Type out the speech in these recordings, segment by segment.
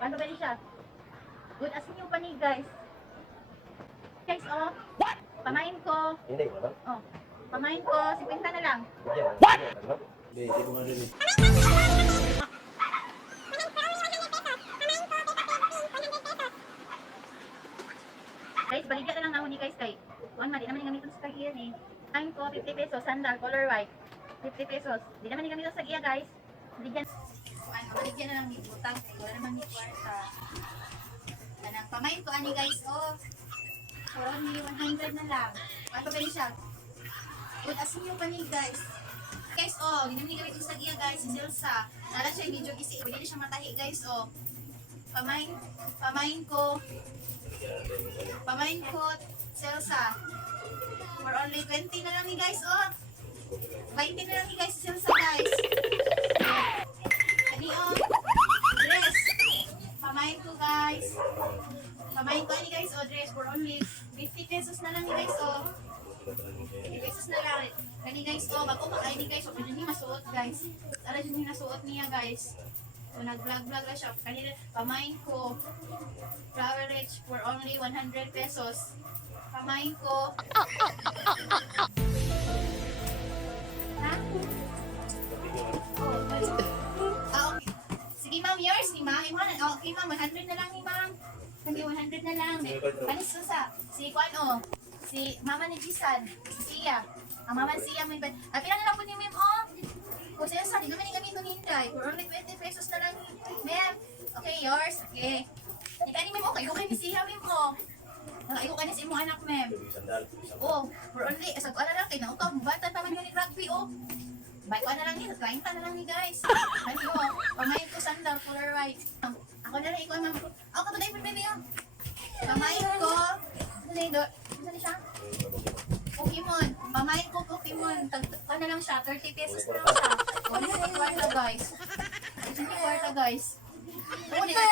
Ano ba siya? Good as new pa ni guys. Guys, oh. Pamain ko. Hindi mo na. Oh. Pamain ko. 50 na lang. What? Hindi ko nga rin. Guys, baligyan na lang ako ni guys kay. Kuan man, di naman yung gamiton sa tagiyan eh. Pamain ko, 50 pesos. Sandal, color white. 50 pesos. Di naman yung gamiton sa tagiya guys. Baligyan. Ano, baligyan na lang ni butang. Wala naman ni kwarta. Anang pamain ko ani guys, oh. Around 100 na lang. Ano ba siya? Good as new pa ni guys. Guys, oh, hindi naman gamit yung sagiya guys, si Silsa. Nala siya medyo gisi, pwede na siya matahi guys, oh. Pamain ko, Silsa. For only 20 na lang ni guys, oh. 20 na lang ni guys, si Silsa guys. Ani, oh. Dress. Pamain ko guys. Pamain ko ni guys, oh, dress for only 50 pesos na lang ni guys, oh. 50 pesos na lang. Kani guys, oh, bago makay ni guys, oh, pwede niya masuot guys. Tara dyan yung nasuot niya guys. So, nag-vlog-vlog na siya. Kanina, pamain ko. Flower Rich for only 100 pesos. Pamain ko. Ha? Oh, okay. Sige ma'am, yours ni ma'am. Okay ma'am, 100 na lang ni ma'am. Hindi, 100 na lang. Ano sa? Si Juan, oh. Si Mama ni Gisan. Si Sia. Ang Mama ni Sia. Pila na lang po ni Ma'am, oh. Kung siya sa, di naman yung gamit ng hinday. For only 20 pesos na lang, Ma'am. Okay, yours. Okay. Di ka ni Ma'am, okay. Ikaw kayo ni Sia, Ma'am, oh. Ikaw ka ni si imong anak, Ma'am. Oh, for only, sa ko na lang, kaya naukaw, bata pa man yun ni rugby, oh. Bike ko na lang niya, 30 na lang ni guys. Ano, oh. Pamayin ko sandal, color white. Ako na lang, ikaw, Ma'am. Ako, katuday po, baby, oh. Pamayin ko. Ano siya? Pokemon. Pamain ko Pokemon. Ano lang siya? 30 pesos na lang siya. Wala na yung kwarta guys. Wala na yung kwarta guys. Oo, di ba?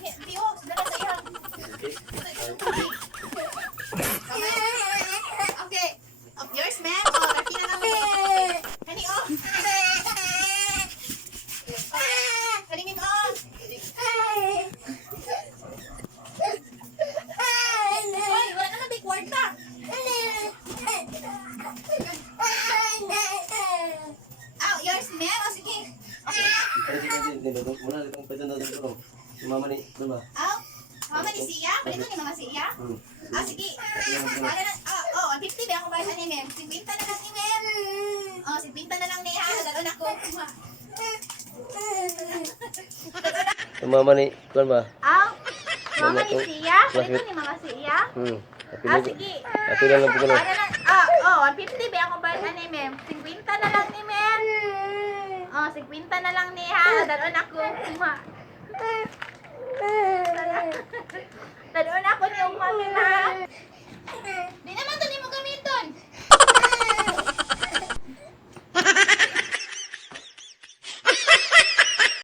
Di oh, dala sa iya. Okay. Of yours, ma'am. Oh, rapi na lang. Kani, oh. Kalingin, oh. Kwarta. Yours, ma'am. O, sige. Muna, itong pwede na dito ko. Mama ni, diba? Mama ni Sia? Balito ni Mama Sia? Sige. Oh, 50 ba ako ba sa ni ma'am? 50 na lang ni ma'am. Oh, 50 na lang ni ha. Dalon ako. Mama ni, kuan ba? Mama ni Sia? Balito ni Mama Sia? Sige. Ato na lang po ko na. 150 ba ako ba sa ni ma'am? 50 na lang ni ma'am. Oh, 50 na lang ni ha. Dalon ako. Dalon ako ni umami na.